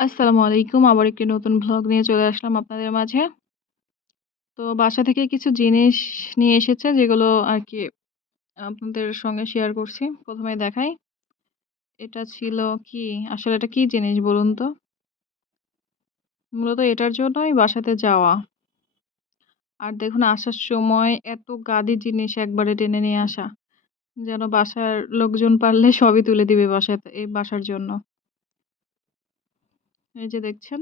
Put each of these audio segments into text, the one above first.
আসসালামু আলাইকুম। আবার একটি নতুন ভ্লগ নিয়ে চলে আসলাম আপনাদের মাঝে। তো বাসা থেকে কিছু জিনিস নিয়ে এসেছে যেগুলো আরকি আপনাদের সঙ্গে শেয়ার করছি। ১ম এ দেখাই। এটা ছিল কি? আসলে এটা কি জিনিস বলুন তো? মূলত এটার জন্যই বাসাতে যাওয়া। আর দেখুন আসার সময় এত গাদি জিনিস একবারে টেনে নিয়ে আসা। যেন বাসার লোকজন পারলে সবই তুলে দিবে বাসাতে এই বাসার জন্য। এই যে দেখছেন,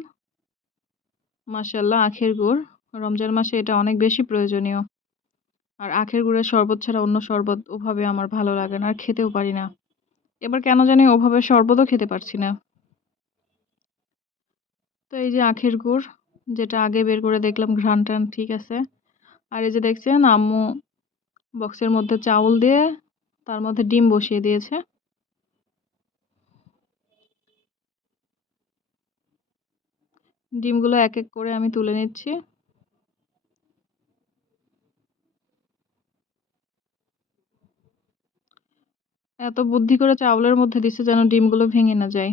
মাশাআল্লাহ আখের গুড়। রমজান মাসে এটা অনেক বেশি প্রয়োজনীয়। আর আখের গুড়ের শরবত ছাড়া অন্য শরবত ওভাবে আমার ভালো লাগে না আর খেতেও পারি না। এবার কেন জানি ওভাবে শরবতও খেতে পারছি না। তো এই যে আখের গুড়, যেটা আগে বের করে দেখলাম ঘ্রাণ-টান ঠিক আছে। আর এই যে দেখছেন আম্মু বক্সের মধ্যে চাউল দিয়ে তার মধ্যে ডিম বসিয়ে দিয়েছে। ডিমগুলো এক এক করে আমি তুলে নিচ্ছি। এত বুদ্ধি করে চাউলের মধ্যে দিছে যেন ডিমগুলো ভেঙে না যায়।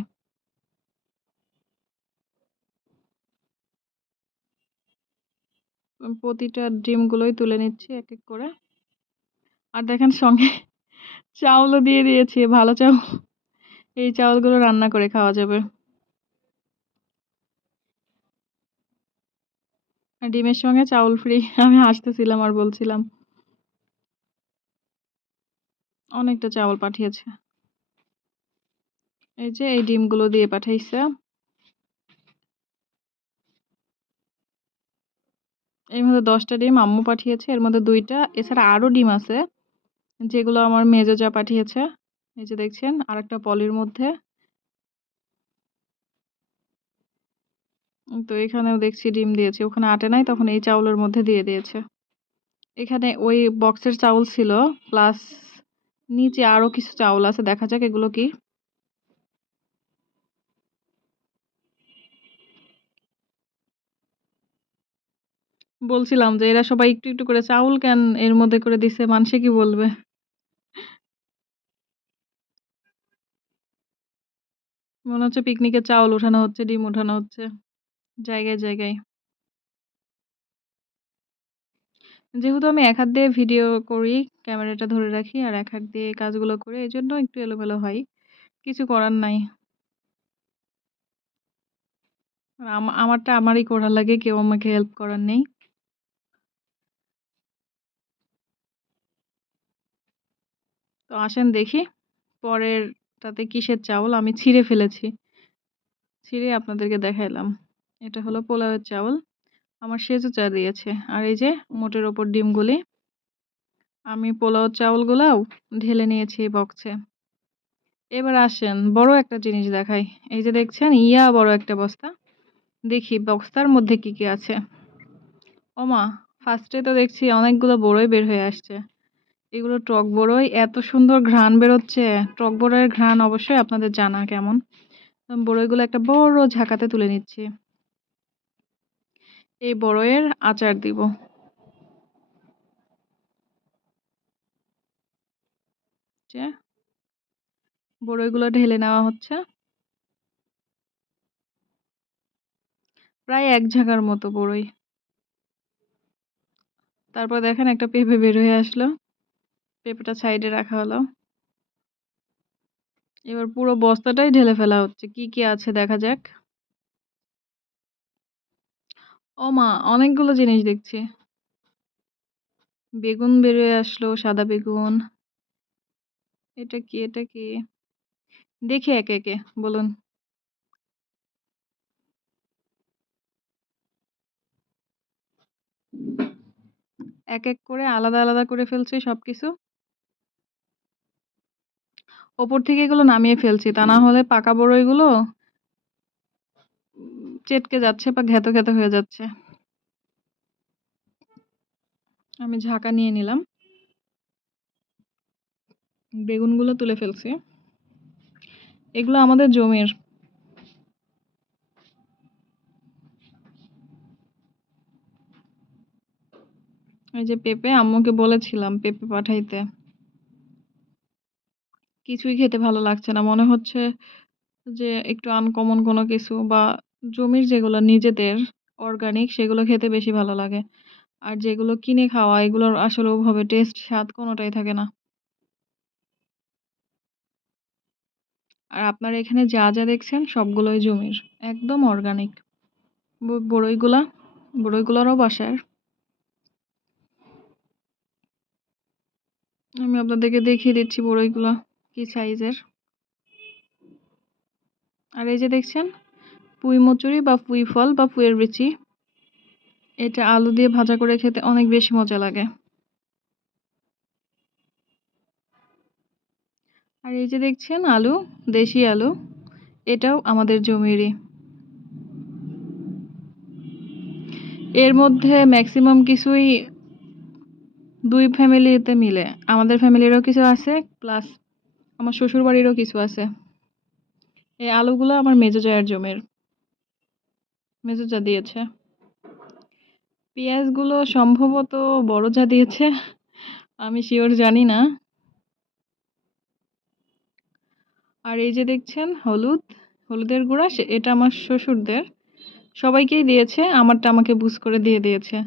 প্রতিটা ডিমগুলোই তুলে নিচ্ছি এক এক করে। আর দেখেন সঙ্গে চাউলও দিয়ে দিয়েছে, ভালো চাউল। এই চাউলগুলো রান্না করে খাওয়া যাবে। আর ডিমের সঙ্গে চাউল ফ্রি। আমি হাসতেছিলাম আর বলছিলাম অনেকটা চাউল পাঠিয়েছে। এই যে এই ডিমগুলো দিয়ে পাঠাইছে। এর মধ্যে ১০ টা ডিম আম্মু পাঠিয়েছে, এর মধ্যে ২ টা। এছাড়া আরো ডিম আছে যেগুলো আমার মেজো যা পাঠিয়েছে। এই যে দেখছেন আরেকটা পলির মধ্যে। তো এখানেও দেখছি ডিম দিয়েছে। ওখানে আটে নাই তখন এই চাউলের মধ্যে দিয়ে দিয়েছে। এখানে ওই বক্সের চাউল ছিল প্লাস নিচে আরো কিছু চাউল আছে। দেখা যাক এগুলো কি। বলছিলাম যে এরা সবাই একটু, একটু করে চাউল কেন এর মধ্যে করে দিছে, মানুষে কি বলবে? মনে হচ্ছে পিকনিকে চাউল উঠানো হচ্ছে, ডিম উঠানো হচ্ছে জায়গায়, জায়গায়। যেহেতু আমি এক হাত দিয়ে ভিডিও করি, ক্যামেরাটা ধরে রাখি আর এক হাত দিয়ে কাজগুলো করি, এজন্য একটু এলোমেলো হয়। কিছু করার নাই। আর আমারটা আমারই করা লাগে, কেউ আমাকে হেল্প করার নেই। তো আসেন দেখি পরেরটাতে কিসের চাউল। আমি ছিঁড়ে ফেলেছি। ছিঁড়ে আপনাদেরকে দেখাইলাম। এটা হলো পোলাওয়ের চাউল। আমার সেজো চা দিয়েছে। আর এই যে মোটের ওপর ডিমগুলি। আমি পোলাওর চাউলগুলাও ঢেলে নিয়েছি এই বক্সে। এবার আসেন বড় একটা জিনিস দেখাই। এই যে দেখছেন বড় একটা বস্তা। দেখি বক্সটার মধ্যে কি, কি আছে। ওমা! ফার্স্টে তো দেখছি অনেকগুলো বড়ই বের হয়ে আসছে। এগুলো টক বড়ই। এত সুন্দর ঘ্রাণ বেরোচ্ছে। টক বড়ইয়ের ঘ্রাণ অবশ্যই আপনাদের জানা কেমন। বড়ইগুলো একটা বড় ঝাঁকাতে তুলে নিচ্ছি। এই বড়ইয়ের আচার দিব। যে বড়ইগুলো ঢেলে নেওয়া হচ্ছে। প্রায় ১ ঝাঁকার মতো বড়ই। তারপর দেখেন একটা পেঁপে বের হয়ে আসলো। পেঁপেটা সাইডে রাখা হলো। এবার পুরো বস্তাটাই ঢেলে ফেলা হচ্ছে। কি, কি আছে দেখা যাক। ওমা! অনেকগুলো জিনিস দেখছি। বেগুন বের হয়ে আসলো, সাদা বেগুন। এটা কি, এটা কি? দেখি একে, একে বলুন। এক, এক করে আলাদা, আলাদা করে ফেলছি সবকিছু। ওপর থেকে এগুলো নামিয়ে ফেলছি। তা না হলে পাকা বড়ইগুলো চেটকে যাচ্ছে বা ঘ্যাঁতো, ঘ্যাঁতো হয়ে যাচ্ছে। আমি ঝাঁকা নিয়ে নিলাম। বেগুনগুলো তুলে ফেলছি। এগুলো আমাদের জমির। এই যে পেঁপে, আম্মুকে বলেছিলাম পেঁপে পাঠাইতে। কিছুই খেতে ভালো লাগছে না। মনে হচ্ছে যে একটু আনকমন কোনো কিছু বা জমির যেগুলো নিজেদের অর্গানিক সেগুলো খেতে বেশি ভালো লাগে। আর যেগুলো কিনে খাওয়া এগুলোর আসলে ওভাবে টেস্ট স্বাদ কোনোটাই থাকে না। আর আপনারা এখানে যা দেখছেন সবগুলোই জমির। একদম অর্গানিক। বড়ইগুলা, বড়ইগুলারও বাসার। আমি আপনাদেরকে দেখিয়ে দিচ্ছি বড়ইগুলা কি সাইজের। আর এই যে দেখছেন পুঁই মুচুরি বা পুঁই ফল বা পুঁইয়ের বিচি, এটা আলু দিয়ে ভাজা করে খেতে অনেক বেশি মজা লাগে। আর এই যে দেখছেন আলু, দেশি আলু, এটাও আমাদের জমিরই। এর মধ্যে ম্যাক্সিমাম কিছুই 2 ফ্যামিলিতে মিলে। আমাদের ফ্যামিলিরও কিছু আছে প্লাস আমার শ্বশুরবাড়িরও কিছু আছে। এই আলুগুলো আমার মেজো জায়ের জমির। মেজো জা দিয়েছে। পেঁয়াজগুলো সম্ভবত বড় জা দিয়েছে। আমি শিওর জানি না। আর এই যে দেখছেন হলুদ, হলুদের গুঁড়া এটা আমার শ্বশুরদের। সবাইকেই দিয়েছে, আমারটা আমাকে বুঝ করে দিয়ে দিয়েছে।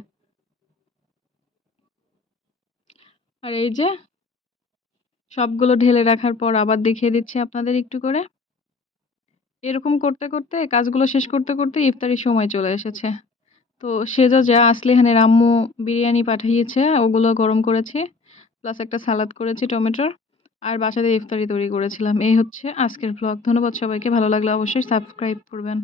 আর এই যে সবগুলো ঢেলে রাখার পর আবার দেখিয়ে দিচ্ছি আপনাদের একটু করে। এরকম করতে করতে কাজগুলো শেষ করতে করতে ইফতারির সময় চলে এসেছে। তো সেজো যা আসলিহানের আম্মু বিরিয়ানি পাঠিয়েছে, ওগুলো গরম করেছি প্লাস একটা সালাদ করেছি টমেটোর। আর বাসাতে ইফতারি তৈরি করেছিলাম। এই হচ্ছে আজকের ব্লগ। ধন্যবাদ সবাইকে। ভালো লাগলে অবশ্যই সাবস্ক্রাইব করবেন।